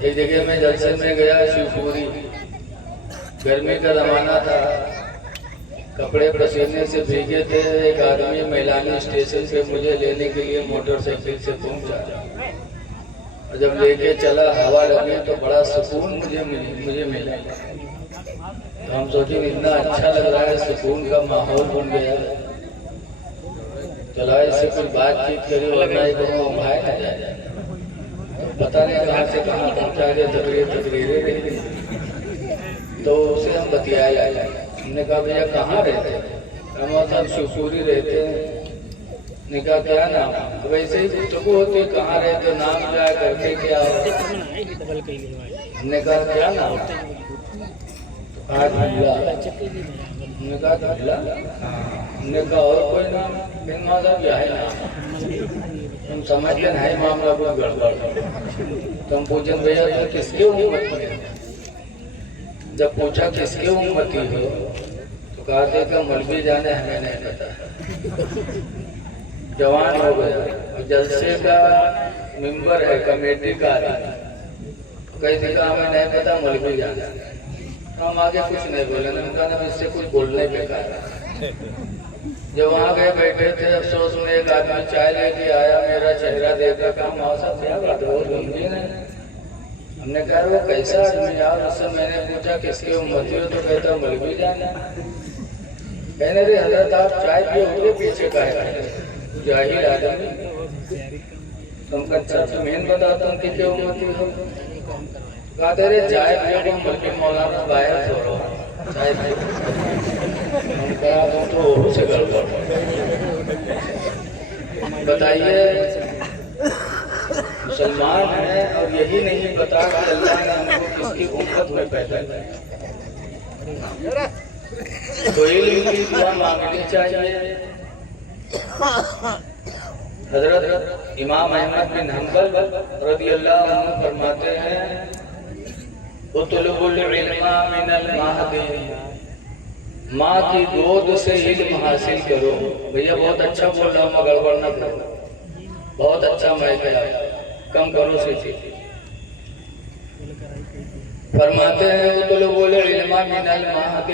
ایک جگہ میں جلسے میں گیا شیوپوری، گرمی کا زمانہ تھا، کپڑے پسینے سے بھیگے تھے۔ ایک آدمی میلانی اسٹیشن پہ مجھے لینے کے لیے موٹر سائیکل سے پہنچا، اور جب لے کے چلا ہوا لگی تو بڑا سکون مجھے ملا۔ تو ہم سوچیں اتنا اچھا لگ رہا ہے، سکون کا ماحول بن گیا، چلا اس سے کچھ بات چیت کری، ورنہ ایک بھائی نہ جائے، پتہ نہیں کہاں سے کہاں پہنچا دے، تقریریں رہی۔ تو اسے ہم بتیایا، ہم نے کہا بھیا کہاں رہتے ہیں؟ ہم صاحب شیوپوری رہتے ہیں۔ نے کہا کیا نام؟ تو ویسے ہی گفتگو ہوتی، کہاں رہتے، نام کیا ہے، کرتے کیا ہو؟ ہم نے کہا کیا نام؟ آج بھلا۔ ہم نے کہا بھلا؟ ہم نے کہا اور کوئی نام؟ بن ماذا کیا ہے نام؟ ہم سمجھتے ہیں معاملہ کوئی گڑبڑ۔ تو ہم پوچھیں بھیا تو کس کے امت میں؟ جب پوچھا کس کے امتی ہو تو کہا تھے کہ مولوی جانے ہمیں نہیں پتا۔ جوان ہو گیا، اور جلسے کا ممبر ہے، کمیٹی کا کہتے کہ ہمیں نہیں پتا مولوی جانے۔ ہم آگے کچھ نہیں بولے، ہم کہا اس سے کچھ بولنے پہ کہا۔ جب وہاں گئے بیٹھے تھے، افسوس میں ایک آدمی چائے لے کے آیا، میرا چہرہ دیکھ کر کہا موسیٰ کیا بات ہے، وہ غمگین ہے؟ ہم نے کہا وہ کیسا آدمی یار؟ اس سے میں نے پوچھا کس کے امتی ہو تو کہتا مولوی جانا۔ کہنے رہے حضرت آپ چائے پیے ہوئے پیچھے کا ہے جاہل آدمی، تم کا اچھا تمہیں بتاتا ہوں کہ کیا امتی ہو؟ کہتے رہے چائے پیے کو ملکی مولانا باہر سو رہا چائے پیے۔ ہم کہا تم تو وہ سے گڑبڑ۔ بتائیے مسلمان ہیں اور یہی نہیں پتا کہ اللہ نے ہم کو کس کی امت میں پیدا کیا۔ تو علم کی دعا مانگنی چاہیے۔ حضرت امام احمد بن حنبل رضی اللہ عنہ فرماتے ہیں اطلب العلم من المہد، ماں کی گود سے علم حاصل کرو۔ بھیا بہت اچھا بول رہا ہوں، میں گڑبڑ نہ کرو، بہت اچھا میں کہا، کم کرو سے۔ فرماتے ہیں اطلب العلم من المہد،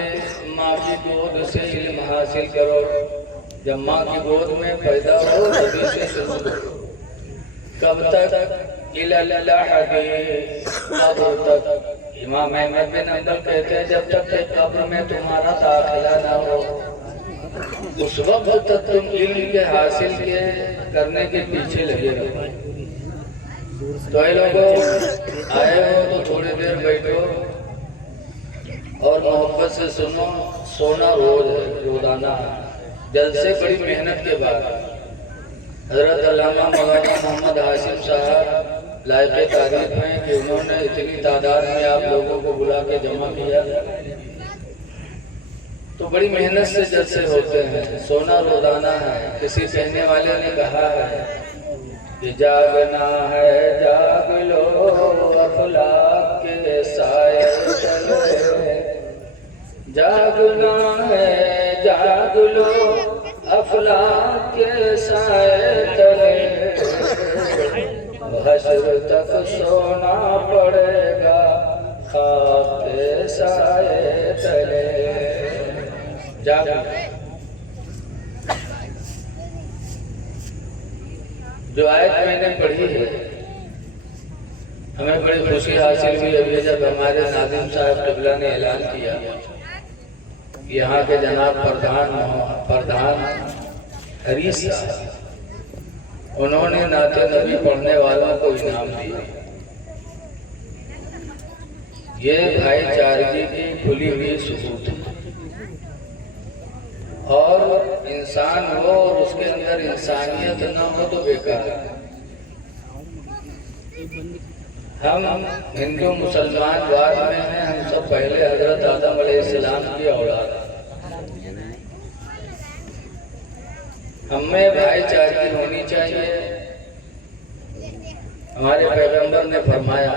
ماں کی گود سے علم حاصل کرو۔ جب ماں کی گود میں پیدا ہو تبھی سے شروع کرو۔ کب تک؟ الی اللحد، قبر تک۔ امام احمد بن حنبل کہتے ہیں جب تک کہ قبر میں تمہارا داخلہ نہ ہو، اس وقت تک تم علم کے حاصل کے کرنے کے پیچھے لگے رہو۔ تو اے لوگوں آئے ہو تو تھوڑی دیر بیٹھو اور محبت سے سنو۔ سونا روز ہے، روزانہ جلسے بڑی محنت کے بعد حضرت علامہ مولانا محمد ہاشم صاحب لائق تعریف ہیں کہ انہوں نے اتنی تعداد میں آپ لوگوں کو بلا کے جمع کیا، تو بڑی محنت سے جلسے ہوتے ہیں۔ سونا روزانہ ہے۔ کسی کہنے والے نے کہا ہے کہ جاگنا ہے جاگ لو افلاک کے سائے تلے، جاگنا ہے جاگ لو افلاک کے سائے تلے، حشر تک سونا پڑے گا خاک کے سائے تلے۔ جاگنا جو آیت میں نے پڑھی ہے ہمیں بڑی خوشی حاصل ہوئی ابھی جب ہمارے ناظم صاحب قبلہ نے اعلان کیا، یہاں کے جناب پردھان حریث صاحب، انہوں نے نعت نبی پڑھنے والوں کو انعام دیا۔ یہ بھائی چارگی کی کھلی ہوئی ثبوت ہے، اور انسان ہو اور اس کے اندر انسانیت نہ ہو تو بیکار ہے۔ ہم ہندو مسلمان بعد میں ہیں، ہم سب پہلے حضرت آدم علیہ السلام کی اولاد ہیں۔ ہم میں بھائی چارگی ہونی چاہیے۔ ہمارے پیغمبر نے فرمایا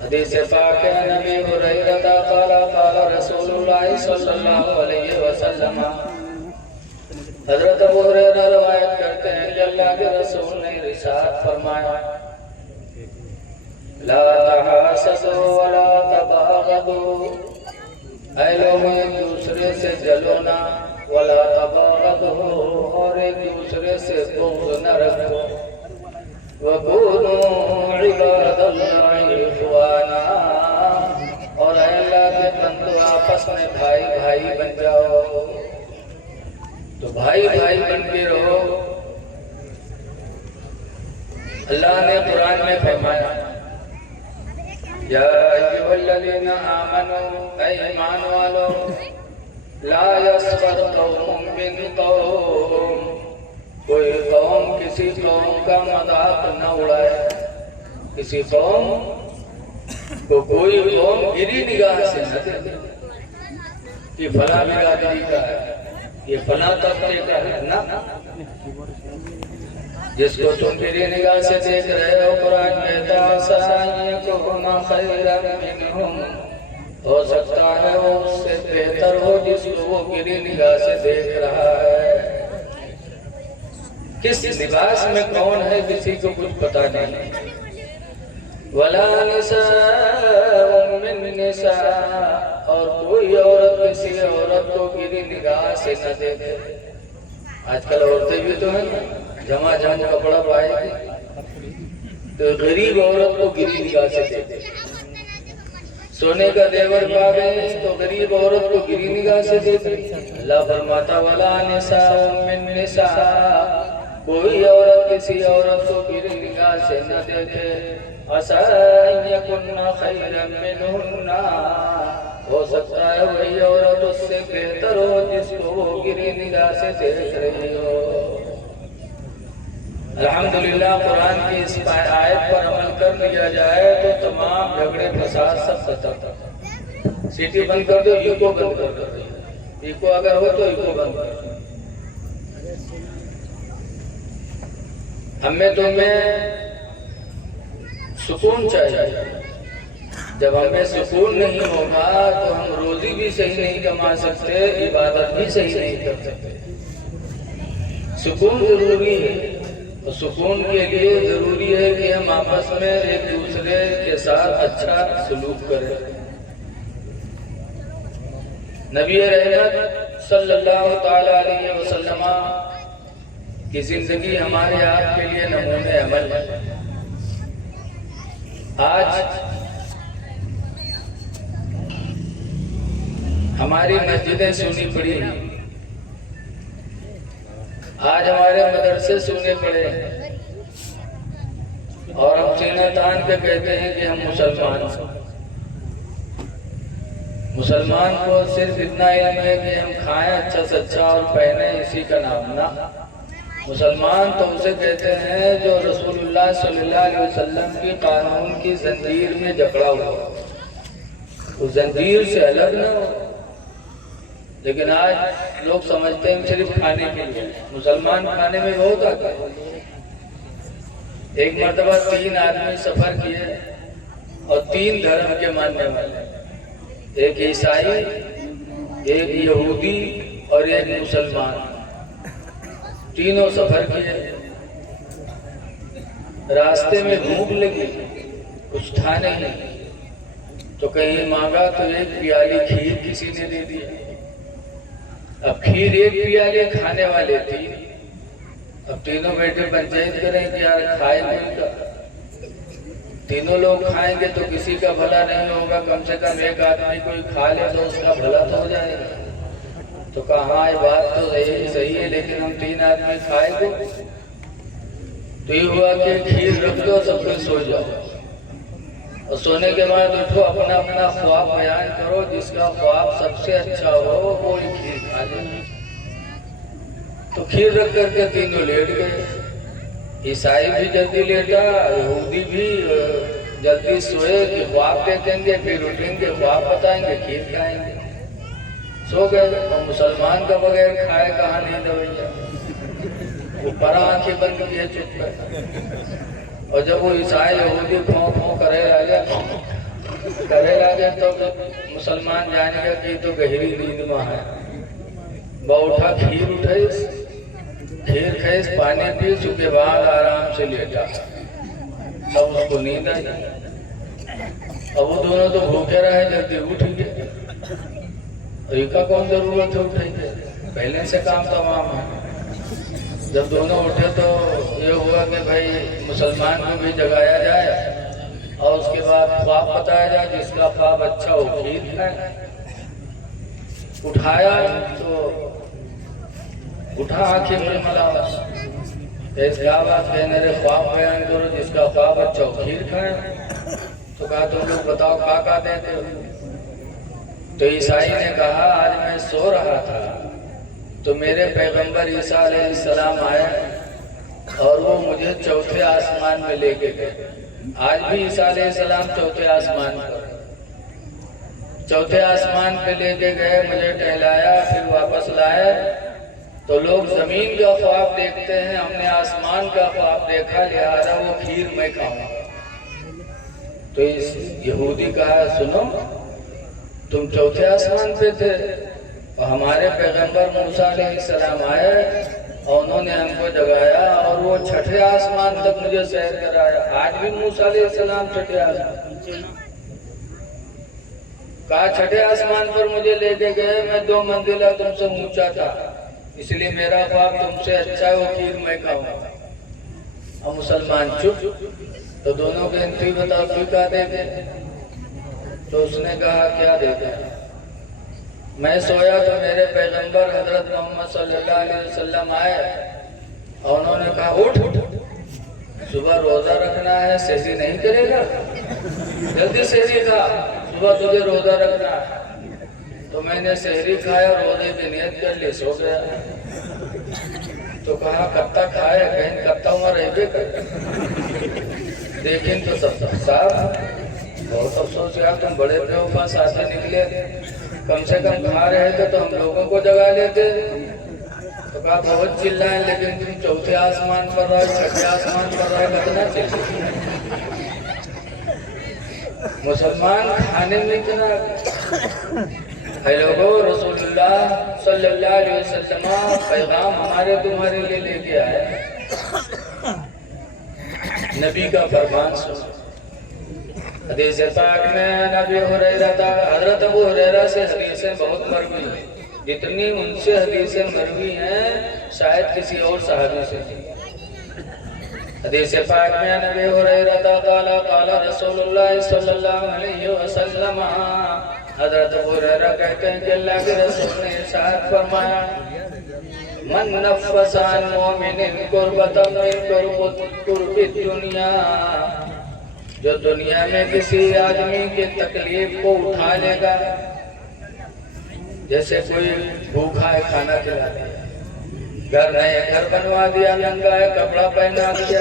حدیث پاک ہے، نبی ہریرہ قال قال رسول اللہ صلی اللہ علیہ وسلم، حضرت ابو ہریرہ روایت کرتے ہیں کہ اللہ کے رسول نے ارشاد فرمایا لا تحاسدوا ولا تباغضوا، اے لوگوں ایک دوسرے سے جلو نہ، ولا تباغضوا، اور ایک دوسرے سے بغض نہ رکھو، وَكُونُوا عِبَادَ اللَّهِ إِخْوَانًا، اور اے اللہ کے بندو آپس میں بھائی بھائی بن جاؤ۔ تو بھائی بھائی بن کے رہو۔ اللہ نے قرآن میں فرمایا یا ایھا الذین آمنوا، اے ایمان والو، لا یسخر قوم من قوم، کوئی قوم کسی قوم کا مذاق نہ اڑائے، کسی قوم کو کوئی قوم گری نگاہ سے نہ دیکھے کہ فلاں برادری کا ہے، یہ فلاں طبقے کا ہے، نہ، جس کو تم گری نگاہ سے دیکھ رہے ہو، قرآن کہتا عسیٰ ان یکون خیرا منہم، ہو سکتا ہے وہ اس سے بہتر ہو جس کو وہ گری نگاہ سے دیکھ رہا ہے۔ کس لباس میں کون ہے کسی کو کچھ پتہ نہیں۔ وَلَا نِسَاءٌ مِّن نِسَاءٍ، اور کوئی عورت کسی عورت کو گری نگاہ سے نہ دیکھے۔ آج کل عورتیں بھی تو ہیں جمع کپڑا پائے گی تو غریب عورت کو گری نگاہ سے دیکھے، سونے کا زیور پا گئے تو غریب عورت کو گری نگاہ سے دیکھے۔ اللہ فرماتا وَلَا نِسَاءٌ مِّن نِسَاءٍ، کوئی عورت کسی عورت کو گری نگاہ سے نہ دیکھے، عسیٰ ان یکن خیرا منہن، ہو سکتا ہے وہی عورت اس سے بہتر ہو جس کو وہ گری نگاہ سے دیکھ رہی ہو۔ الحمدللہ قرآن کی اس آیت پر عمل کر لیا جائے تو تمام جھگڑے فساد سب ختم۔ سیٹی بند کر دو، ایکو بند کر دو، ایکو اگر ہو تو ایکو بند کر دو۔ ہمیں تمہیں سکون چاہیے، جب ہمیں سکون نہیں ہوگا تو ہم روزی بھی صحیح نہیں کما سکتے، عبادت بھی صحیح نہیں کر سکتے۔ سکون ضروری ہے، اور سکون کے لیے ضروری ہے کہ ہم آپس میں ایک دوسرے کے ساتھ اچھا سلوک کریں۔ نبی رحمت صلی اللہ تعالی علیہ وسلم کی زندگی ہمارے آپ کے لیے نمونۂ عمل ہے۔ آج ہماری مسجدیں سونی پڑی ہیں، آج ہمارے مدرسے سونے پڑے ہیں، اور ہم سینہ تان کے کہتے ہیں کہ ہم مسلمان ہیں۔ مسلمان کو صرف اتنا علم ہے کہ ہم کھائیں اچھا سے اچھا اور پہنیں اسی کا نام نہ۔ مسلمان تو اسے کہتے ہیں جو رسول اللہ صلی اللہ علیہ وسلم کی قانون کی زنجیر میں جکڑا ہوا ہو، اس زنجیر سے الگ نہ ہو۔ لیکن آج لوگ سمجھتے ہیں صرف کھانے کے لیے، مسلمان کھانے میں بہت آتا ہے۔ ایک مرتبہ 3 آدمی سفر کیے اور 3 دھرم کے ماننے والے، ایک عیسائی، ایک یہودی اور ایک مسلمان، تینوں سفر کیے۔ راستے میں بھوک لگی، کچھ تھا نہیں، تو کہیں مانگا تو ایک پیالی کھیر کسی نے دے دیا۔ اب کھیر ایک پیالے کھانے والے تھی، اب تینوں بیٹے پنچایت کریں کہ یار کھائے نہیں کا، تینوں لوگ کھائیں گے تو کسی کا بھلا نہیں ہوگا، کم سے کم ایک آدمی کوئی کھا لے تو اس کا بھلا تو ہو جائے گا۔ تو کہا ہاں یہ بات تو صحیح ہے، لیکن ہم 3 آدمی کھائے گے تو یہ ہوا کہ کھیر رکھ دو، سب کوئی سو جاؤ، اور سونے کے بعد اٹھو، اپنا اپنا خواب بیان کرو، جس کا خواب سب سے اچھا ہو وہی کھیر کھا لے۔ تو کھیر رکھ کر کے تینوں لیٹ گئے، عیسائی بھی جلدی لیٹا، یہودی بھی جلدی سوئے کہ خواب دیکھیں گے، پھر اٹھیں گے، خواب بتائیں گے، کھیر کھائیں گے، سو گئے۔ اور مسلمان کا بغیر کھائے کہاں نیند ہوئی، وہ پرا آنکھیں بند کیے چپ کر، اور جب وہ عیسائی یہودی پھوں پھوں کرے لگے تو مسلمان جانے گا کہ تو گہری نیند میں ہے۔ وہ اٹھا، کھیر اٹھائیس، کھیر کھائیس، پانی پیس، کے بعد آرام سے لیٹا، اب اس کو نیند آئی۔ اب وہ دونوں تو بھوکے رہے، جلدی اٹھ گئے، اور ان کا کون ضرورت ہے اٹھیں گے، پہلے سے کام تمام ہے۔ جب دونوں اٹھے تو یہ ہوا کہ بھائی مسلمان کو بھی جگایا جائے اور اس کے بعد خواب بتایا جائے، جس کا خواب اچھا ہو کھیر کھائے۔ اٹھایا تو اٹھا آنکھیں میں ملاوٹ، اس کہا بات کہ میرے خواب بیان کرو، جس کا خواب اچھا ہو کھیر کھائے۔ تو کہا تم لوگ بتاؤ کا دیتے ہو؟ تو عیسائی نے کہا آج میں سو رہا تھا تو میرے پیغمبر عیسیٰ علیہ السلام آئے اور وہ مجھے چوتھے آسمان میں لے کے گئے۔ آج بھی عیسیٰ علیہ السلام چوتھے آسمان پر، چوتھے آسمان پہ لے کے گئے، مجھے ٹہلایا، پھر واپس لائے۔ تو لوگ زمین کا خواب دیکھتے ہیں، ہم نے آسمان کا خواب دیکھا، لہذا وہ کھیر میں کھاؤں۔ تو اس یہودی کہا سنو، تم چوتھے آسمان پہ تھے اور ہمارے پیغمبر موسیٰ علیہ السلام آئے اور انہوں نے ہم کو جگایا اور وہ چھٹے آسمان تک مجھے سیر کرایا۔ آج بھی موسیٰ علیہ السلام چھٹے آسمان، کہا چھٹے آسمان پر مجھے لے کے گئے، میں 2 منزلہ تم سے اونچا تھا، اس لیے میرا خواب تم سے اچھا ہے، وہ کھیر میں کھاؤں۔ اور مسلمان چپ، تو دونوں کے انتری بتاؤ کیا دے دے؟ تو اس نے کہا کیا دے دے؟ میں سویا تو میرے پیغمبر حضرت محمد صلی اللہ علیہ وسلم آئے اور انہوں نے کہا اٹھ، صبح روزہ رکھنا ہے، سحری نہیں کرے گا، جلدی سحری کھا، صبح تجھے روزہ رکھنا ہے۔ تو میں نے سحری کھایا، روزے کی نیت کر لی، سو گیا۔ تو کہا کتا کھائے، کہیں کتا عمر رہے کر، لیکن تو سب صاحب بہت افسوس یار، تم بڑے بے وفا ساتھی نکلے، کم سے کم کھا رہے تھے تو ہم لوگوں کو جگا لیتے۔ تو کہا بہت چلائیں، لیکن تم چوتھے آسمان پر رہے، چھٹے آسمان پر رہے، کتنا چلے؟ مسلمان کھانے میں اتنا اے لوگو، رسول اللہ صلی اللہ علیہ وسلم پیغام ہمارے تمہارے لیے لے کے آئے، نبی کا فرمان سنو۔ حدیث پاک میں نبی ہریرہ تھا، حضرت ابو ہریرہ سے حدیثیں بہت مروی ہیں، جتنی ان سے حدیثیں مروی ہیں شاید کسی اور صحابی سے نہیں۔ حدیث پاک میں نبی ہریرہ تھا، قال رسول اللہ صلی اللہ علیہ وسلم، حضرت ابو ہریرہ کہتے ہیں کہ اللہ کے رسول نے ارشاد فرمایا، من نفس عن مومن کربۃ من کرب الدنیا، جو دنیا میں کسی آدمی کی تکلیف کو اٹھا لے گا، جیسے کوئی بھوکا ہے کھانا کھلا دیا، گھر نئے گھر بنوا دیا، ننگا ہے کپڑا پہنا دیا،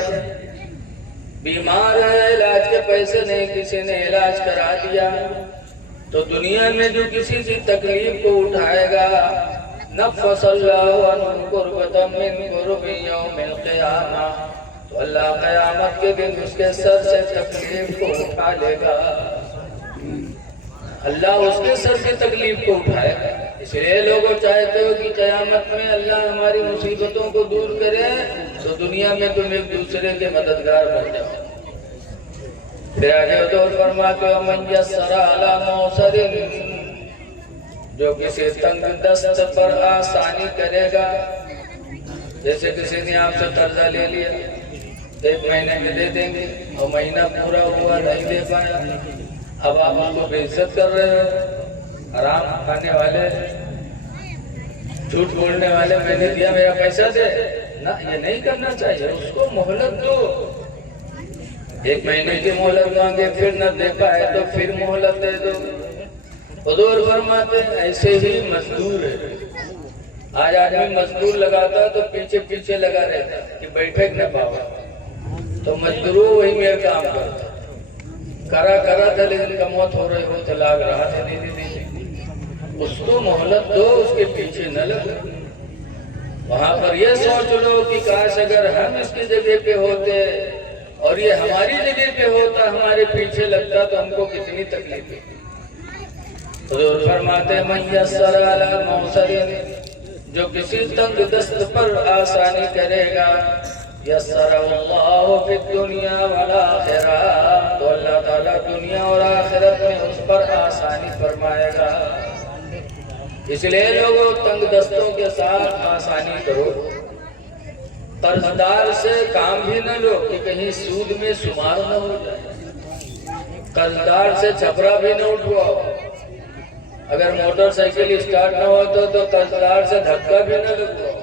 بیمار ہے علاج کے پیسے نہیں کسی نے علاج کرا دیا، تو دنیا میں جو کسی کی تکلیف کو اٹھائے گا، نفس اللہ عنہ کربۃ من کرب یوم القیامہ، تو اللہ قیامت کے دن اس کے سر سے تکلیف کو اٹھا لے گا، اللہ اس کے سر سے تکلیف کو اٹھائے گا۔ اس لیے لوگوں چاہتے ہو کہ قیامت میں اللہ ہماری مصیبتوں کو دور کرے تو دنیا میں تم ایک دوسرے کے مددگار بن جاؤ۔ پھر آگے دور فرماتے ہو، من یسر علی معسر، جو کسی تنگ دست پر آسانی کرے گا، جیسے کسی نے آپ سے قرضہ لے لیا، 1 مہینے میں دے دیں گے اور مہینہ پورا ہوا نہیں دے پایا، اب آپ اس کو بے عزت کر رہے ہو، حرام کھانے والے، جھوٹ بولنے والے، میں نے دیا میرا پیسہ دے، نہ یہ نہیں کرنا چاہیے، اس کو مہلت دو۔ 1 مہینے کی مہلت مانگے پھر نہ دے پائے تو پھر مہلت دے دو۔ حضور فرماتے ہیں ایسے ہی مزدور ہے، آج آدمی مزدور لگاتا تو پیچھے پیچھے لگا رہتا کہ بیٹھے نہ پاؤ، تو مزدور وہی میرا کام کرتا، کرا تھا لیکن کموت ہو رہی ہو تو لاگ رہا تھا، نہیں، اس کو مہلت دو، اس کے پیچھے نہ لگو۔ وہاں پر یہ سوچ لو کہ کاش اگر ہم اس کی جگہ پہ ہوتے اور یہ ہماری جگہ پہ ہوتا، ہمارے پیچھے لگتا تو ہم کو کتنی تکلیف ہے۔ حضور فرماتے ہیں، من یسر علی معسر، جو کسی تنگ دست پر آسانی کرے گا، یسر اللہ فی الدنیا والآخرہ، تو اللہ تعالیٰ تعالیٰ دنیا اور آخرت میں اس پر آسانی فرمائے گا۔ اس لیے لوگوں تنگ دستوں کے ساتھ آسانی کرو، قرضدار سے کام بھی نہ لو کہ کہیں سود میں شمار نہ ہو جائے، قرضدار سے چھپرا بھی نہ اٹھواؤ، اگر موٹر سائیکل اسٹارٹ نہ ہو تو قرضدار سے دھکا بھی نہ لگواؤ،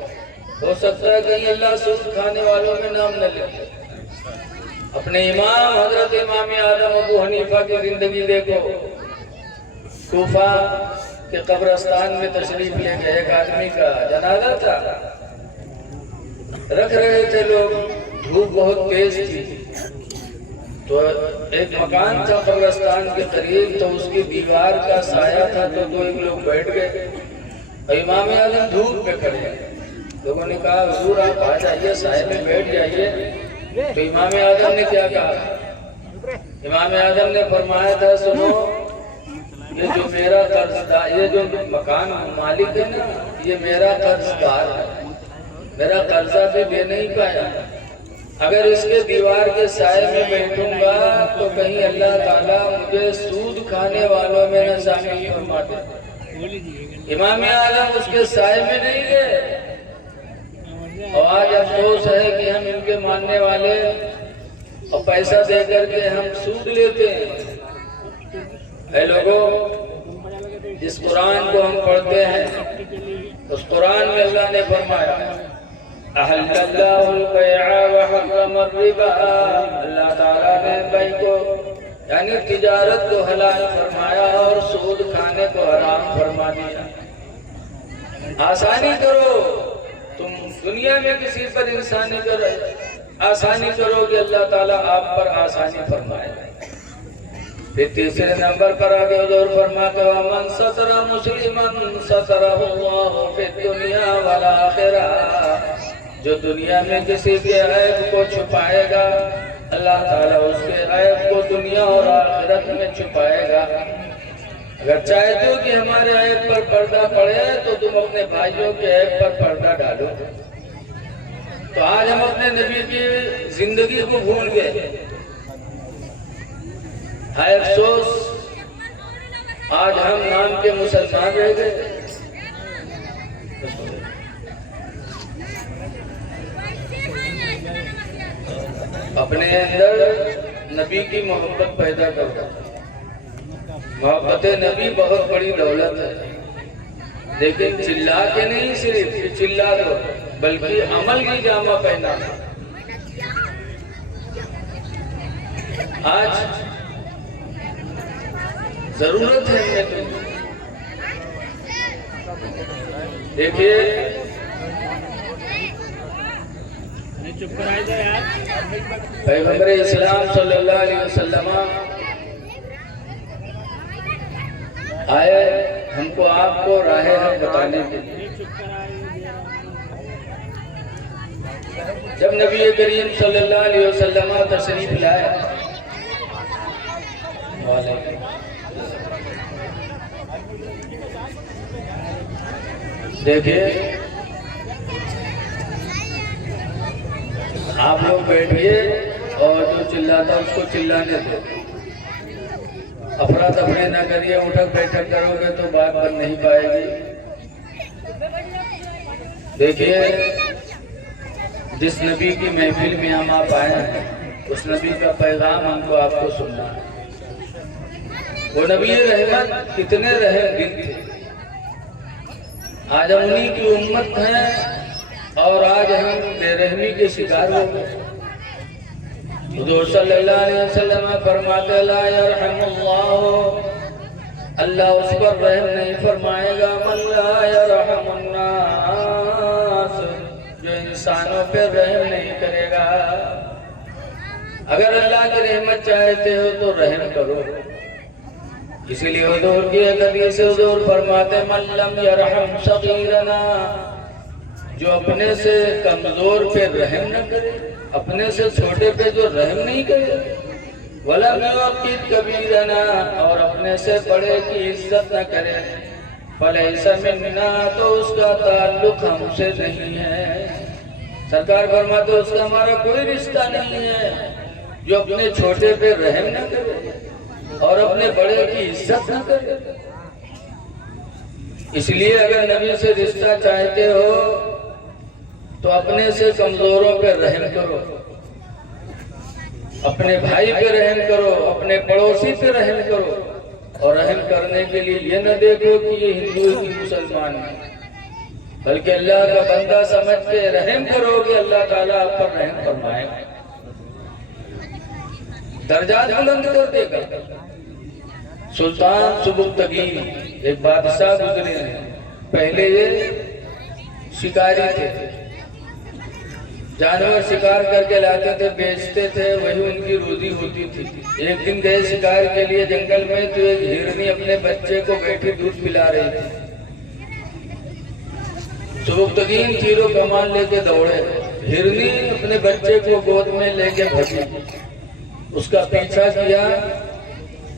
ہو سکتا ہے کہیں اللہ سود کھانے والوں میں نام نہ لے۔ اپنے امام حضرت امام اعظم ابو حنیفہ کی زندگی دیکھو، کوفہ کے قبرستان میں تشریف لے گئے، ایک آدمی کا جنازہ تھا، رکھ رہے تھے لوگ، دھوپ بہت تیز تھی، تو ایک مکان تھا قبرستان کے قریب، تو اس کی دیوار کا سایہ تھا، تو دو ایک لوگ بیٹھ گئے، امام اعظم دھوپ میں کھڑے ہیں، لوگوں نے کہا حضور آپ آ جائیے سائے میں بیٹھ جائیے، تو امام اعظم نے کیا کہا؟ امام اعظم نے فرمایا تھا سنو، یہ جو میرا قرضدار، یہ جو مکان مالک ہے نا، یہ میرا قرضدار ہے، میرا قرضہ بھی دے نہیں پایا، اگر اس کے دیوار کے سائے میں بیٹھوں گا تو کہیں اللہ تعالیٰ مجھے سود کھانے والوں میں نہ شامل فرما دے۔ امام اعظم اس کے سائے میں نہیں گئے، اور آج افسوس ہے کہ ہم ان کے ماننے والے اور پیسہ دے کر کے ہم سود لیتے ہیں۔ اے لوگوں، جس قرآن کو ہم پڑھتے ہیں اس قرآن میں اللہ نے فرمایا احل اللہ البیع وحرم الربا، اللہ تعالیٰ نے بیع کو یعنی تجارت کو حلال فرمایا اور سود کھانے کو حرام فرما دیا۔ آسانی کرو، تم دنیا میں کسی پر آسانی کرو کہ اللہ تعالیٰ آپ پر آسانی فرمائے۔ پھر تیسرے نمبر پر آگے حضور فرماتے ہیں من ستر مسلما سترہ اللہ فی الدنیا والآخرہ، جو دنیا میں کسی کے عیب کو چھپائے گا اللہ تعالیٰ اس کے عیب کو دنیا اور آخرت میں چھپائے گا۔ اگر چاہتے ہو کہ ہمارے عیب پر پردہ پڑے تو تم اپنے بھائیوں کے عیب پر پردہ ڈالو۔ تو آج ہم اپنے نبی کی زندگی کو بھول گئے، ہے افسوس، آج ہم نام کے مسلمان رہ گئے۔ اپنے اندر نبی کی محبت پیدا کرو، محبت نبی بہت بڑی دولت ہے، لیکن چلا کے نہیں صرف چلا دو بلکہ عمل کی جامہ پہنا۔ آج ضرورت ہے ہمیں تو دیکھیے پیغمبر اسلام صلی اللہ علیہ وسلم آئے ہم کو آپ کو راہ حق بتانے کے لیے۔ جب نبی کریم صلی اللہ علیہ وسلم تشریف لائے، دیکھیے آپ لوگ بیٹھیے اور جو چلاتا اس کو چلانے دو، افراتفری نہ کریے، اٹھک بیٹھک کرو گے تو بات بن نہیں پائے گی۔ دیکھیے جس نبی کی محفل میں ہم آپ آئے ہیں اس نبی کا پیغام ہم کو آپ کو سننا ہے۔ وہ نبی رحمت کتنے رحم دل تھے، آج ہم انہی کی امت ہیں اور آج ہم بے رحمی کے شکار ہو گئے۔ حضور صلی اللہ علیہ وسلم فرماتے لا یرحم اللہ، اللہ اس پر رحم نہیں فرمائے گا من لا یرحم الناس، جو انسانوں پہ رحم نہیں کرے گا۔ اگر اللہ کی رحمت چاہتے ہو تو رحم کرو، اسی لیے حضور کی ایک حدیث سے حضور فرماتے من لم یرحم صغیرنا، جو اپنے سے کمزور پہ رحم نہ کرے، اپنے سے چھوٹے پہ جو رحم نہیں کرے، وَلَمْ يُوَقِّرْ كَبِيرَنَا، اور اپنے سے بڑے کی عزت نہ کرے، فَلَيْسَ مِنَّا، تو اس کا تعلق ہم سے نہیں ہے۔ سرکار فرماتے اس کا ہمارا کوئی رشتہ نہیں ہے جو اپنے چھوٹے پہ رحم نہ کرے۔ اور اپنے بڑے کی عزت نہ کرے۔ اس لیے اگر نبی سے رشتہ چاہتے ہو تو اپنے سے کمزوروں پہ رحم کرو، اپنے بھائی پہ رحم کرو، اپنے پڑوسی پہ رحم کرو، اور رحم کرنے کے لیے یہ نہ دیکھو کہ یہ ہندو ہے کہ مسلمان ہے، بلکہ اللہ کا بندہ سمجھ کے رحم کرو کہ اللہ تعالیٰ آپ پر رحم فرمائے، درجات بلند کر دے گا۔ سلطان سبکتگین ایک بادشاہ گزرے ہیں، پہلے یہ شکاری تھے، جانور شکار کر کے لاتے تھے، بیچتے تھے، وہی ان کی روزی ہوتی تھی۔ ایک دن گئے شکار کے لیے جنگل میں تو ایک ہرنی اپنے بچے کو بیٹھی دودھ پلا رہی تھی۔ سبکتگین تیر و کمان لے کے دوڑے، ہرنی اپنے بچے کو گود میں لے کے بھگی، اس کا پیچھا کیا،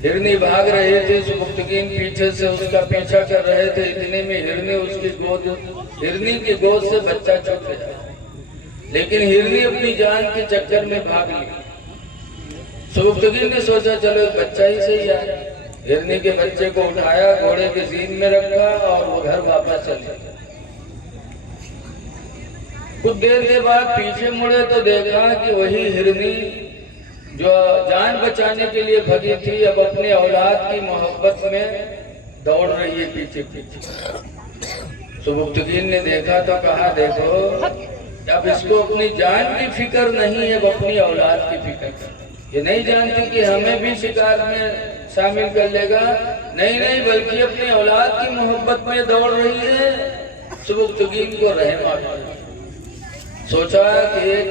ہرنی بھاگ رہے تھے، سبکتگین پیچھے سے اس کا پیچھا کر رہے تھے، اتنے میں ہرنی کی گود سے بچہ چھوٹ گیا، لیکن ہرنی اپنی جان کے چکر میں بھاگ لی۔ سبکتگین نے سوچا چلو بچہ ہی صحیح ہے، ہرنی کے بچے کو اٹھایا، گھوڑے کے زین میں رکھا اور وہ گھر واپس چلے۔ کچھ دیر کے بعد پیچھے مڑے تو دیکھا کہ وہی ہرنی جو جان بچانے کے لیے بھگی تھی اب اپنی اولاد کی محبت میں دوڑ رہی ہے پیچھے پیچھے۔ سبکتگین نے دیکھا تو کہا دیکھو اب اس کو اپنی جان کی فکر نہیں ہے، اب اپنی اولاد کی فکر کر، یہ نہیں جانتی کہ ہمیں بھی شکار میں شامل کر لے گا، نہیں بلکہ اپنی اولاد کی محبت میں دوڑ رہی ہے۔ سبکتگین کو رحم آ گیا، سوچا کہ ایک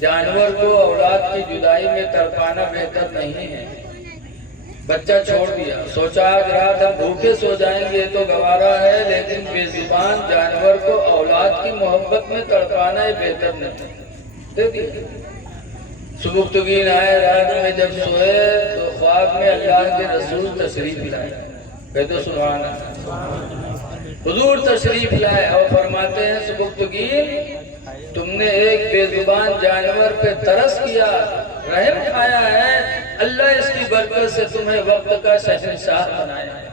جانور کو اولاد کی جدائی میں تڑپانا بہتر نہیں ہے، بچہ چھوڑ دیا، سوچا آج رات ہم بھوکے سو جائیں گے تو گوارا ہے، لیکن بے زبان جانور کو اولاد کی محبت میں تڑپانا بہتر نہیں، دے دیا۔ سبکتگین آئے، رات میں جب سوئے تو خواب میں اللہ کے رسول تشریف لائے، کہتے سبحان اللہ، حضور تشریف لائے اور فرماتے ہیں سبکتگین تم نے ایک بے زبان جانور پہ ترس کیا، رحم کھایا ہے، اللہ اس کی برکت سے تمہیں وقت کا شہنشاہ بنایا ہے۔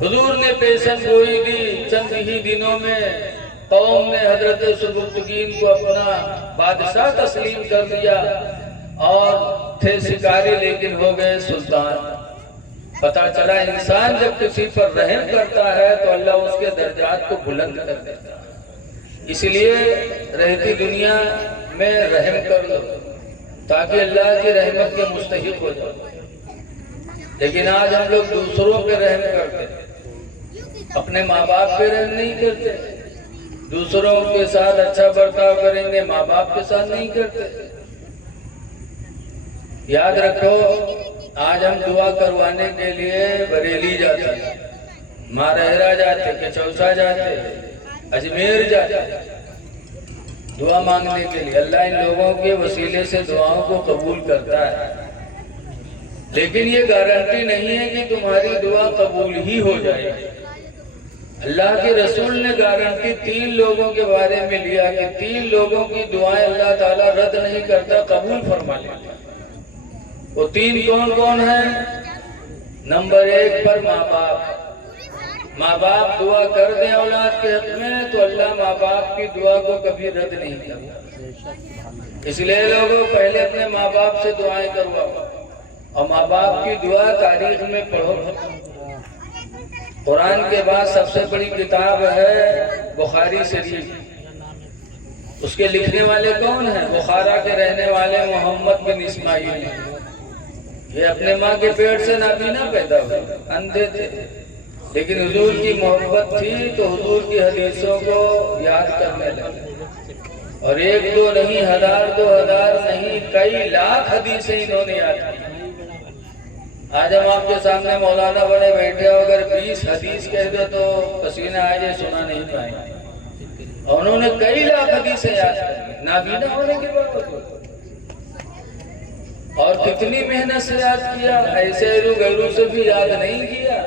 حضور نے پیشن گوئی دی، چند ہی دنوں میں قوم نے حضرت سبکتگین کو اپنا بادشاہ تسلیم کر دیا، اور تھے شکاری لیکن ہو گئے سلطان۔ پتہ چلا انسان جب کسی پر رحم کرتا ہے تو اللہ اس کے درجات کو بلند کر دیتا ہے، اس لیے رہتی دنیا میں رحم کر لو تاکہ اللہ کی رحمت کے مستحق ہو جاؤ۔ لیکن آج ہم لوگ دوسروں پہ رحم کرتے، اپنے ماں باپ پہ رحم نہیں کرتے، دوسروں کے ساتھ اچھا برتاؤ کریں گے، ماں باپ کے ساتھ نہیں کرتے۔ یاد رکھو آج ہم دعا کروانے کے لیے بریلی جاتے ہیں، مارہرا جاتے، کچوسا جاتے، اجمیر جاتے دعا مانگنے کے لیے، اللہ ان لوگوں کے وسیلے سے دعاؤں کو قبول کرتا ہے، لیکن یہ گارنٹی نہیں ہے کہ تمہاری دعا قبول ہی ہو جائے گی۔ اللہ کے رسول نے گارنٹی 3 لوگوں کے بارے میں لیا کہ 3 لوگوں کی دعائیں اللہ تعالیٰ رد نہیں کرتا، قبول فرما لیتا۔ وہ 3 کون ہیں؟ نمبر 1 پر ماں باپ، ماں باپ دعا کر دیں اولاد کے حق میں تو اللہ ماں باپ کی دعا کو کبھی رد نہیں کرتا، اس لیے لوگوں پہلے اپنے ماں باپ سے دعائیں کرواؤ، اور ماں باپ کی دعا تاریخ میں پڑھو۔ قرآن کے بعد سب سے بڑی کتاب ہے بخاری شریف، اس کے لکھنے والے کون ہیں؟ بخارا کے رہنے والے محمد بن اسماعیل، یہ اپنے ماں کے پیٹ سے نابینا پیدا ہوئے، اندھے تھے، لیکن حضور کی محبت تھی تو حضور کی حدیثوں کو یاد کرنے لگے، اور 1-2 نہیں، 1000-2000 نہیں، کئی لاکھ حدیثیں انہوں نے یاد کی۔ آج ہم آپ کے سامنے مولانا بڑے بیٹھے ہو، اگر 20 حدیث کہہ دو تو پسینہ آ جائے، سنا نہیں پائیں گے، اور انہوں نے کئی لاکھ حدیثیں یاد کی نابینا ہونے کے باوجود، اور کتنی محنت سے یاد کیا، ایسے غیروں سے بھی یاد نہیں کیا،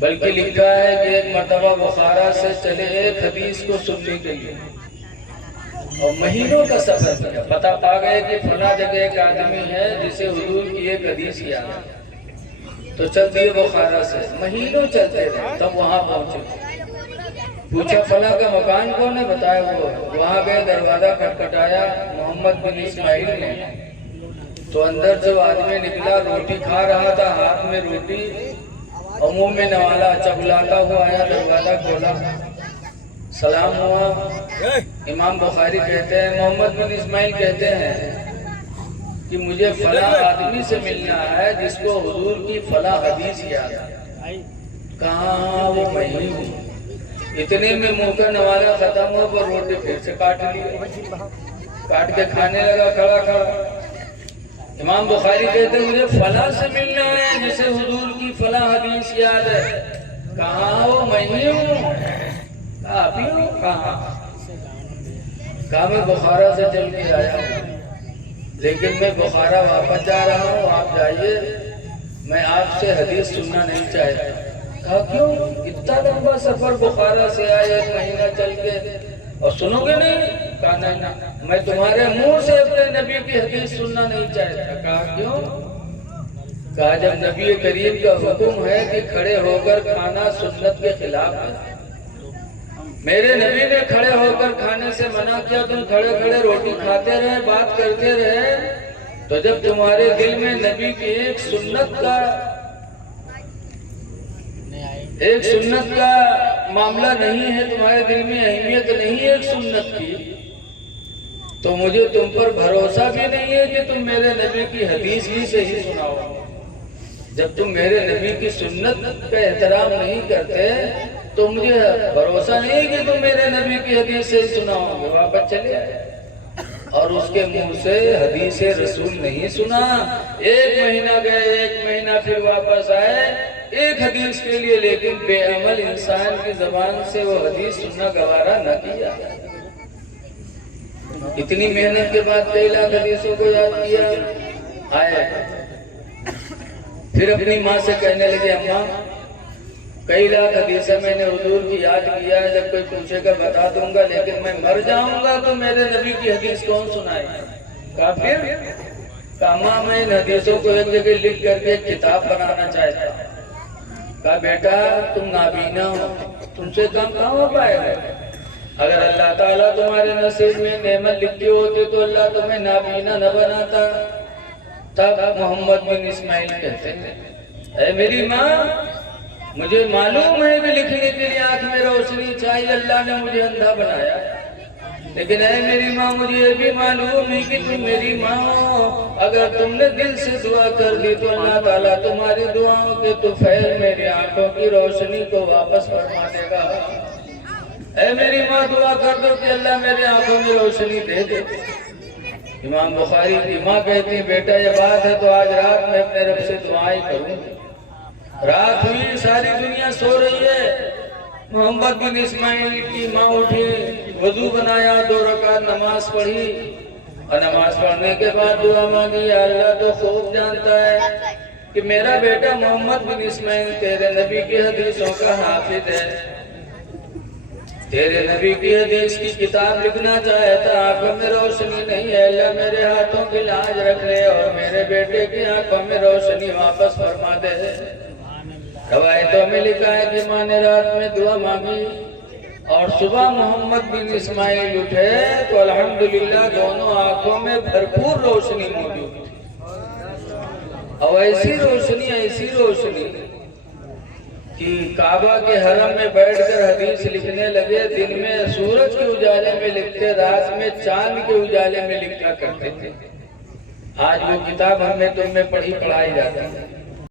بلکہ لکھا ہے کہ ایک مرتبہ بخارا سے چلے ایک حدیث کو سننے کے لیے، اور مہینوں کا سفر کیا، پتہ پا گئے کہ فلاں جگہ ایک آدمی ہے جسے حضور کی ایک حدیث یاد ہے، تو چل دیے بخارا سے، مہینوں چلتے رہے تب وہاں پہنچے۔ پوچھا فلاں کا مکان کون ہے، بتایا وہ، وہاں گئے، دروازہ کھٹکھٹایا، محمد بن اسماعیل نے، تو اندر جو آدمی نکلا روٹی کھا رہا تھا، ہاتھ میں روٹی اور منہ میں نوالا، چبلاتا ہوا آیا، دروازہ کھولا، سلام ہوا۔ امام بخاری کہتے ہیں، محمد بن اسماعیل کہتے ہیں کہ مجھے فلاں آدمی سے ملنا ہے جس کو حضور کی فلاں حدیث یاد ہے۔ کہاں وہ میں ہی ہوں۔ اتنے میں منہ کا نوالا ختم ہوا، پر روٹی پھر سے کاٹ لی، کاٹ کے کھانے لگا کھڑا کھڑا۔ امام بخاری کہتے ہیں مجھے فلاں سے ملنا ہے جسے حضور کی فلاں حدیث یاد ہے۔ کہاں وہ میں ہی ہوں۔ آپ ہی ہوں؟ کہاں؟ کہا میں بخارا سے چل کے آیا ہوں، لیکن میں بخارا واپس جا رہا ہوں، آپ جائیے، میں آپ سے حدیث سننا نہیں چاہتا۔ کہا کیوں؟ اتنا لمبا سفر بخارا سے آئے، 1 مہینہ چل کے، اور سنو گے نہیں؟ کہا نہیں، میں تمہارے منہ سے اپنے نبی کی حدیث سننا نہیں چاہتا۔ کہا کیوں؟ کہا جب نبی کریم کا حکم ہے کہ کھڑے ہو کر کھانا سنت کے خلاف ہے، میرے نبی نے کھڑے ہو کر کھانے سے منع کیا، تم کھڑے کھڑے روٹی کھاتے رہے، بات کرتے رہے، تو جب تمہارے دل میں نبی کی ایک سنت کا معاملہ نہیں ہے، تمہارے دل میں اہمیت نہیں ہے ایک سنت کی، تو مجھے تم پر بھروسہ بھی نہیں ہے کہ تم میرے نبی کی حدیث بھی صحیح سناؤ۔ جب تم میرے نبی کی سنت کا احترام نہیں کرتے تو مجھے بھروسہ نہیں کہ تم میرے نبی کی حدیث سے سناؤ گے۔ واپس چلے آئے اور اس کے منہ سے حدیث رسول نہیں سنا۔ 1 مہینہ گئے، 1 مہینہ پھر واپس آئے ایک حدیث کے لیے، لیکن بے عمل انسان کی زبان سے وہ حدیث سننا گوارا نہ کیا۔ اتنی محنت کے بعد کئی لاکھ حدیثوں کو یاد کیا، آئے پھر اپنی ماں سے کہنے لگے، اماں کئی لاکھ حدیثیں میں نے حضور کی یاد کیا ہے، جب کوئی پوچھے گا بتا دوں گا، لیکن میں مر جاؤں گا تو میرے نبی کی حدیث کون سنائے؟ کہا پھر؟ کہا ماں میں ان حدیثوں کو ایک جگہ لکھ کر کے ایک کتاب بنانا چاہتا ہوں۔ کہا بیٹا تم نابینا ہو، تم سے کام کہاں ہو پائے گا؟ اگر اللہ تعالیٰ تمہارے نصیب میں نعمت لکھی ہوتی تو اللہ تمہیں نابینا نہ بناتا۔ تب محمد بن اسماعیل کہتے ہیں، اے میری ماں، مجھے معلوم ہے کہ لکھنے کے لیے آنکھ میں روشنی چاہیے، اللہ نے مجھے اندھا بنایا، لیکن اے میری ماں مجھے یہ بھی معلوم ہے کہ تم میری ماں ہو، اگر تم نے دل سے دعا کر دی تو اللہ تعالیٰ تمہاری دعاؤں کے طفیل میری آنکھوں کی روشنی کو واپس فرما دے گا۔ اے میری ماں دعا کر دو کہ اللہ میرے آنکھوں میں روشنی دے دے۔ امام بخاری کی ماں کہتی بیٹا یہ بات ہے تو آج رات میں اپنے رب سے دعائیں کروں۔ رات ہوئی، ساری دنیا سو رہی ہے، محمد بن اسماعیل کی ماں اٹھی، وضو بنایا، 2 رکعت نماز پڑھی، اور نماز پڑھنے کے بعد دعا مانگی، یا اللہ تو خوب جانتا ہے کہ میرا بیٹا محمد بن اسماعیل تیرے نبی کی حدیثوں کا حافظ ہے، تیرے نبی کی حدیث کی کتاب لکھنا چاہتا، آنکھوں میں روشنی نہیں ہے، اللہ میرے ہاتھوں کی لاج رکھ لے اور میرے بیٹے کی آنکھوں میں روشنی واپس فرما دے۔ روایتوں میں لکھا ہے کہ ماں نے رات میں دعا مانگی اور صبح محمد بن اسماعیل اٹھے تو الحمدللہ دونوں آنکھوں میں بھرپور روشنی موجود تھی، اور ایسی روشنی کہ کعبہ کے حرم میں بیٹھ کر حدیث لکھنے لگے، دن میں سورج کے اجالے میں لکھتے، رات میں چاند کے اجالے میں لکھا کرتے تھے۔ آج وہ کتاب ہمیں تم میں پڑھائی جاتی ہے،